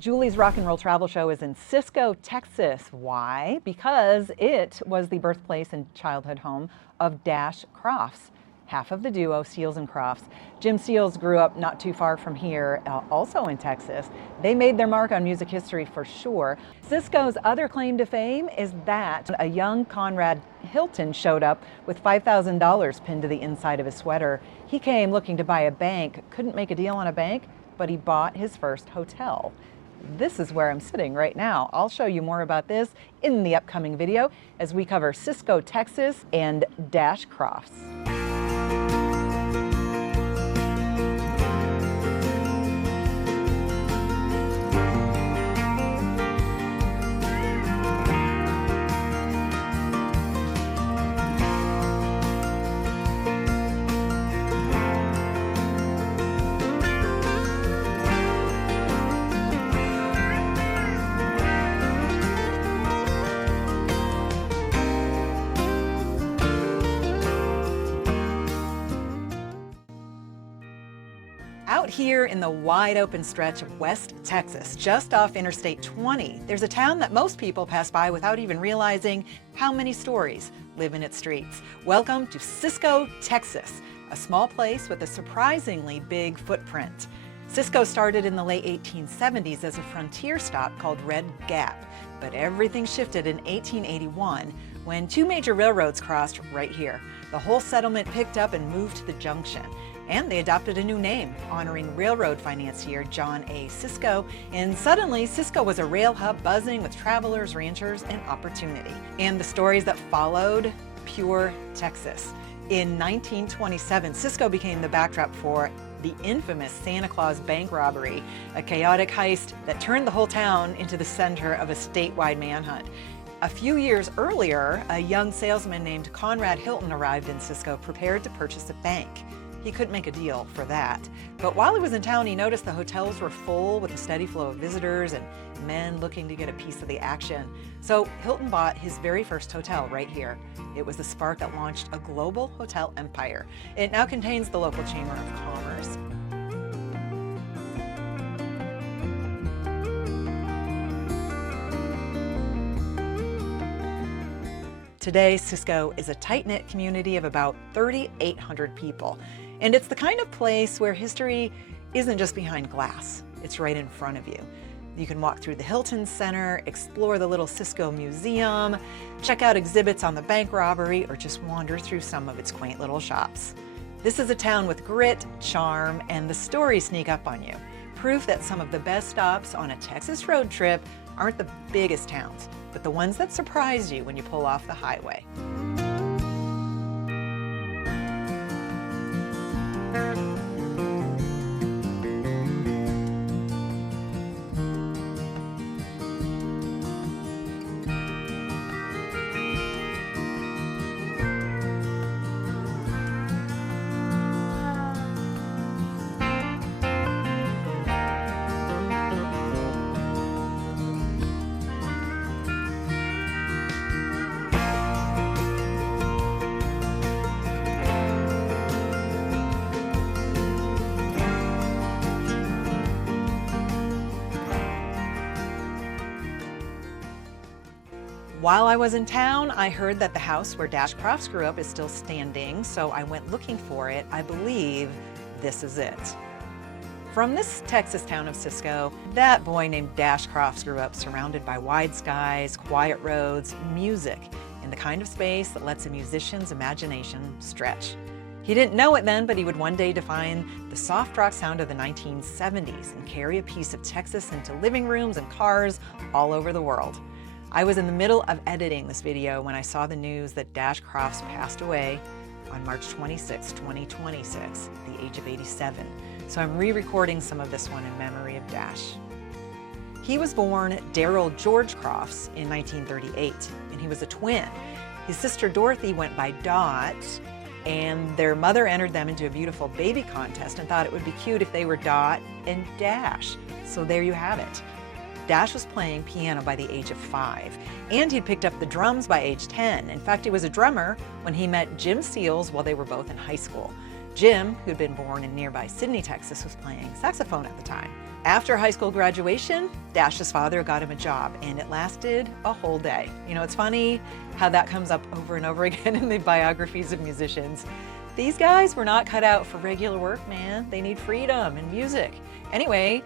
Julie's Rock and Roll Travel Show is in Cisco, Texas. Why? Because it was the birthplace and childhood home of Dash Crofts, half of the duo Seals and Crofts. Jim Seals grew up not too far from here, also in Texas. They made their mark on music history for sure. Cisco's other claim to fame is that a young Conrad Hilton showed up with $5,000 pinned to the inside of his sweater. He came looking to buy a bank, couldn't make a deal on a bank, but he bought his first hotel. This is where I'm sitting right now. I'll show you more about this in the upcoming video as we cover Cisco, Texas and Dash Crofts. Out here in the wide open stretch of West Texas, just off Interstate 20, there's a town that most people pass by without even realizing how many stories live in its streets. Welcome to Cisco, Texas, a small place with a surprisingly big footprint. Cisco started in the late 1870s as a frontier stop called Red Gap, but everything shifted in 1881 when two major railroads crossed right here. The whole settlement picked up and moved to the junction. And they adopted a new name, honoring railroad financier John A. Cisco, and suddenly Cisco was a rail hub buzzing with travelers, ranchers, and opportunity. And the stories that followed, pure Texas. In 1927, Cisco became the backdrop for the infamous Santa Claus Bank Robbery, a chaotic heist that turned the whole town into the center of a statewide manhunt. A few years earlier, a young salesman named Conrad Hilton arrived in Cisco prepared to purchase a bank. He couldn't make a deal for that. But while he was in town, he noticed the hotels were full with a steady flow of visitors and men looking to get a piece of the action. So Hilton bought his very first hotel right here. It was the spark that launched a global hotel empire. It now contains the local Chamber of Commerce. Today, Cisco is a tight-knit community of about 3,800 people. And it's the kind of place where history isn't just behind glass, it's right in front of you. You can walk through the Hilton Center, explore the little Cisco Museum, check out exhibits on the bank robbery, or just wander through some of its quaint little shops. This is a town with grit, charm, and the stories sneak up on you. Proof that some of the best stops on a Texas road trip aren't the biggest towns, but the ones that surprise you when you pull off the highway. While I was in town, I heard that the house where Dash Crofts grew up is still standing, so I went looking for it. I believe this is it. From this Texas town of Cisco, that boy named Dash Crofts grew up surrounded by wide skies, quiet roads, music, and the kind of space that lets a musician's imagination stretch. He didn't know it then, but he would one day define the soft rock sound of the 1970s and carry a piece of Texas into living rooms and cars all over the world. I was in the middle of editing this video when I saw the news that Dash Crofts passed away on March 26, 2026, at the age of 87. So I'm re-recording some of this one in memory of Dash. He was born Darrell George Crofts in 1938, and he was a twin. His sister Dorothy went by Dot, and their mother entered them into a beautiful baby contest and thought it would be cute if they were Dot and Dash. So there you have it. Dash was playing piano by the age of 5, and he'd picked up the drums by age 10. In fact, he was a drummer when he met Jim Seals while they were both in high school. Jim, who'd been born in nearby Sidney, Texas, was playing saxophone at the time. After high school graduation, Dash's father got him a job, and it lasted a whole day. You know, it's funny how that comes up over and over again in the biographies of musicians. These guys were not cut out for regular work, man. They need freedom and music. Anyway,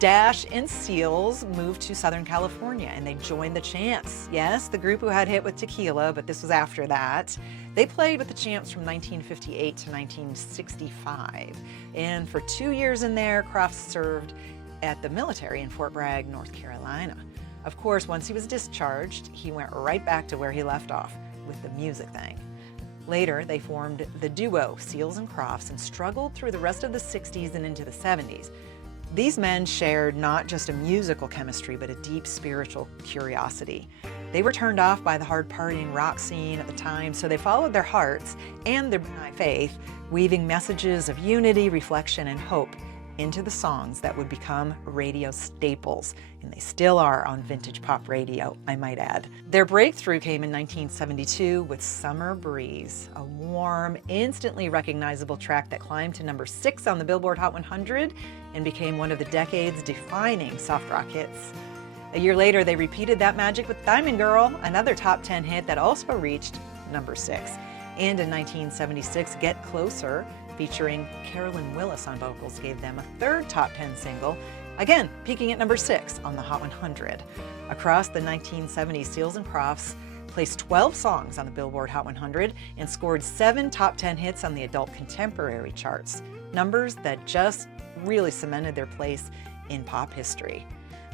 Dash and Seals moved to Southern California and they joined the Champs. Yes, the group who had hit with Tequila, but this was after that. They played with the Champs from 1958 to 1965. And for 2 years in there, Crofts served at the military in Fort Bragg, North Carolina. Of course, once he was discharged, he went right back to where he left off with the music thing. Later, they formed the duo Seals and Crofts and struggled through the rest of the 60s and into the 70s. These men shared not just a musical chemistry, but a deep spiritual curiosity. They were turned off by the hard partying rock scene at the time, so they followed their hearts and their faith, weaving messages of unity, reflection, and hope into the songs that would become radio staples, and they still are on vintage pop radio, I might add. Their breakthrough came in 1972 with Summer Breeze, a warm, instantly recognizable track that climbed to number 6 on the Billboard Hot 100 and became one of the decade's defining soft rock hits. A year later, they repeated that magic with Diamond Girl, another top 10 hit that also reached number 6. And in 1976, Get Closer, featuring Carolyn Willis on vocals, gave them a third top 10 single, again peaking at number 6 on the Hot 100. Across the 1970s, Seals and Crofts placed 12 songs on the Billboard Hot 100 and scored 7 top 10 hits on the adult contemporary charts, numbers that just really cemented their place in pop history.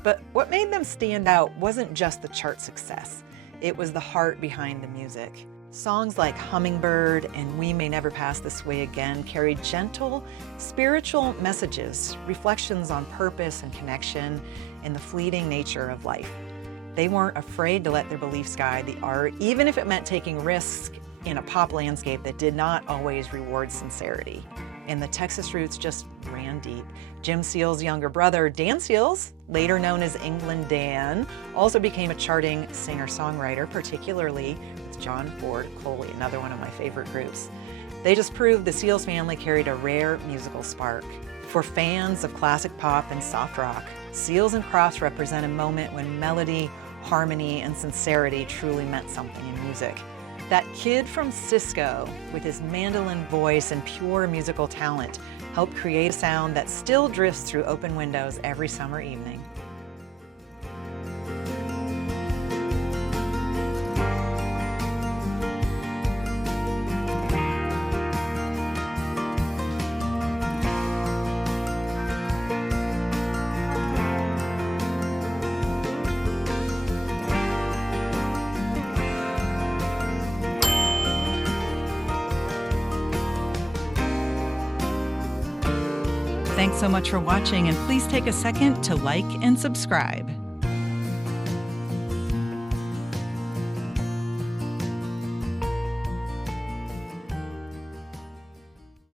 But what made them stand out wasn't just the chart success, it was the heart behind the music. Songs like Hummingbird and We May Never Pass This Way Again carried gentle, spiritual messages, reflections on purpose and connection, and the fleeting nature of life. They weren't afraid to let their beliefs guide the art, even if it meant taking risks in a pop landscape that did not always reward sincerity. And the Texas roots just ran deep. Jim Seals' younger brother, Dan Seals, later known as England Dan, also became a charting singer-songwriter, particularly with John Ford Coley, another one of my favorite groups. They just proved the Seals family carried a rare musical spark. For fans of classic pop and soft rock, Seals and Crofts represent a moment when melody, harmony, and sincerity truly meant something in music. That kid from Cisco, with his mandolin voice and pure musical talent, helped create a sound that still drifts through open windows every summer evening. Thanks so much for watching, and please take a second to like and subscribe.